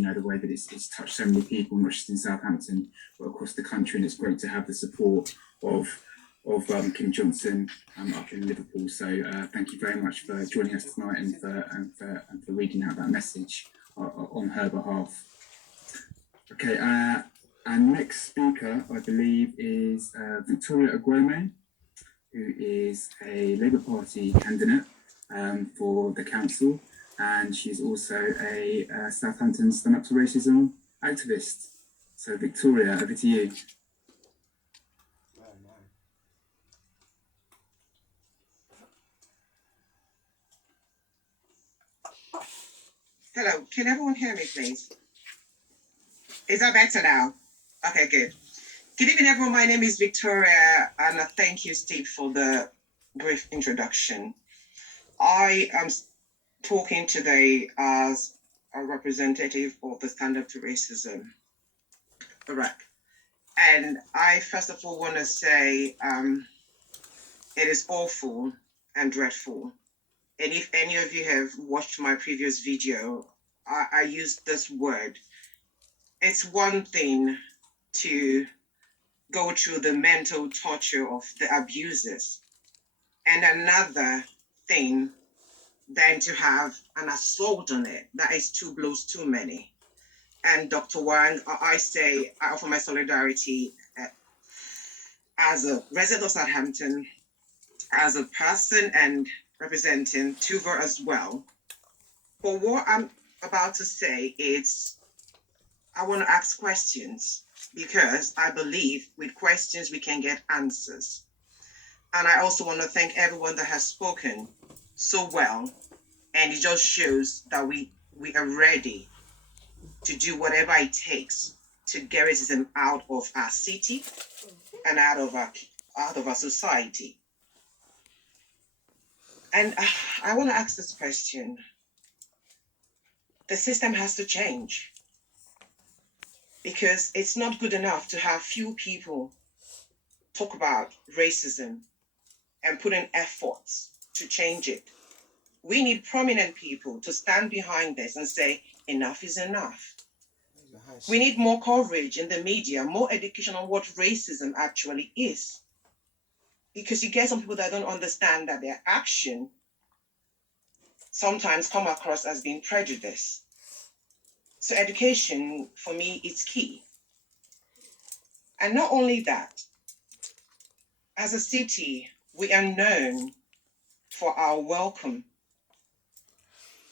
the way that it's touched so many people, not just in Southampton, but across the country. And it's great to have the support of Kim Johnson up in Liverpool. So thank you very much for joining us tonight and for reading out that message on her behalf. Okay, our next speaker, I believe, is Victoria Agwome, who is a Labour Party candidate for the council, and she's also a Southampton Stand Up to Racism activist. So Victoria, over to you. Hello, can everyone hear me, please? Is that better now? Okay, good. Good evening, everyone. My name is Victoria, and thank you, Steve, for the brief introduction. I am talking today as a representative of the Stand Up to Racism Iraq. And I first of all want to say it is awful and dreadful. And if any of you have watched my previous video, I used this word. It's one thing to go through the mental torture of the abusers, and another thing than to have an assault on it. That is two blows too many. And Dr. Wang, I offer my solidarity as a resident of Southampton, as a person and representing Tuva as well. But what I'm about to say is, I want to ask questions, because I believe with questions we can get answers. And I also want to thank everyone that has spoken so well. And it just shows that we are ready to do whatever it takes to get racism out of our city and out of our society. And I want to ask this question. The system has to change, because it's not good enough to have few people talk about racism and put in efforts to change it. We need prominent people to stand behind this and say, enough is enough. We need more coverage in the media, more education on what racism actually is. Because you get some people that don't understand that their action sometimes come across as being prejudice. So education, for me, is key. And not only that, as a city, we are known for our welcome,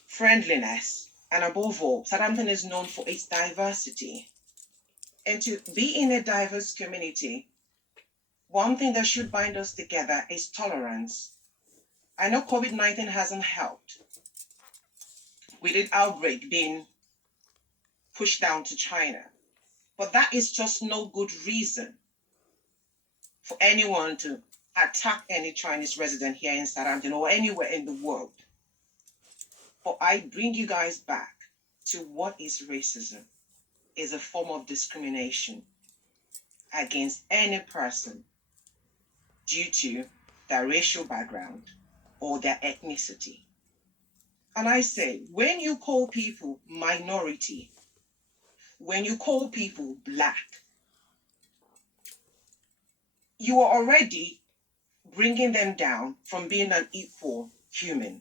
friendliness, and above all, Southampton is known for its diversity. And to be in a diverse community, one thing that should bind us together is tolerance. I know COVID-19 hasn't helped with its outbreak being pushed down to China, but that is just no good reason for anyone to attack any Chinese resident here in Southampton or anywhere in the world. But I bring you guys back to what is racism. It's a form of discrimination against any person due to their racial background or their ethnicity. And I say, when you call people minority, when you call people black, you are already bringing them down from being an equal human.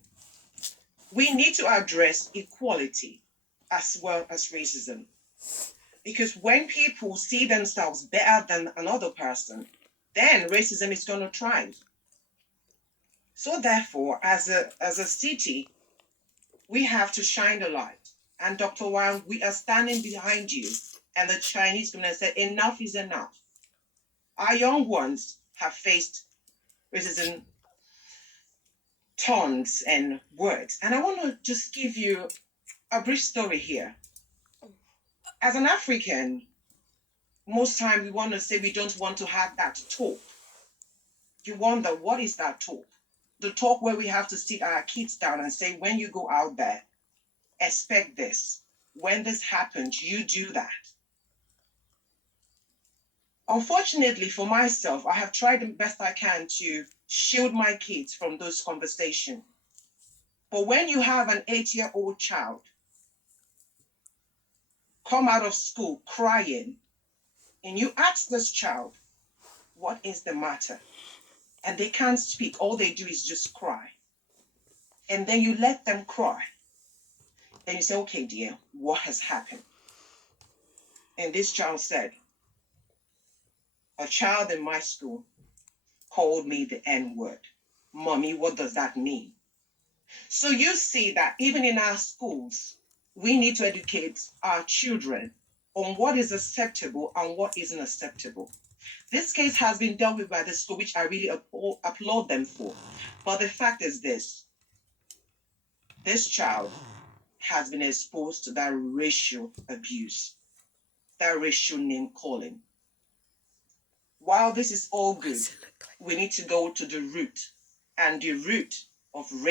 We need to address equality as well as racism. Because when people see themselves better than another person, then racism is going to thrive. So therefore, as a city, we have to shine the light. And Dr. Wang, we are standing behind you. And the Chinese community said, enough is enough. Our young ones have faced racism tons and words. And I want to just give you a brief story here. As an African, most times we want to say we don't want to have that talk. You wonder, what is that talk? The talk where we have to sit our kids down and say, when you go out there, expect this. When this happens, you do that. Unfortunately for myself, I have tried the best I can to shield my kids from those conversations. But when you have an 8-year-old child come out of school crying, and you ask this child, what is the matter? And they can't speak. All they do is just cry. And then you let them cry. Then you say, okay, dear, what has happened? And this child said, a child in my school called me the N-word. Mommy, what does that mean? So you see that even in our schools, we need to educate our children on what is acceptable and what isn't acceptable. This case has been dealt with by the school, which I really applaud them for. But the fact is this child has been exposed to that racial abuse, that racial name calling. While this is all good, we need to go to the root, and the root of racism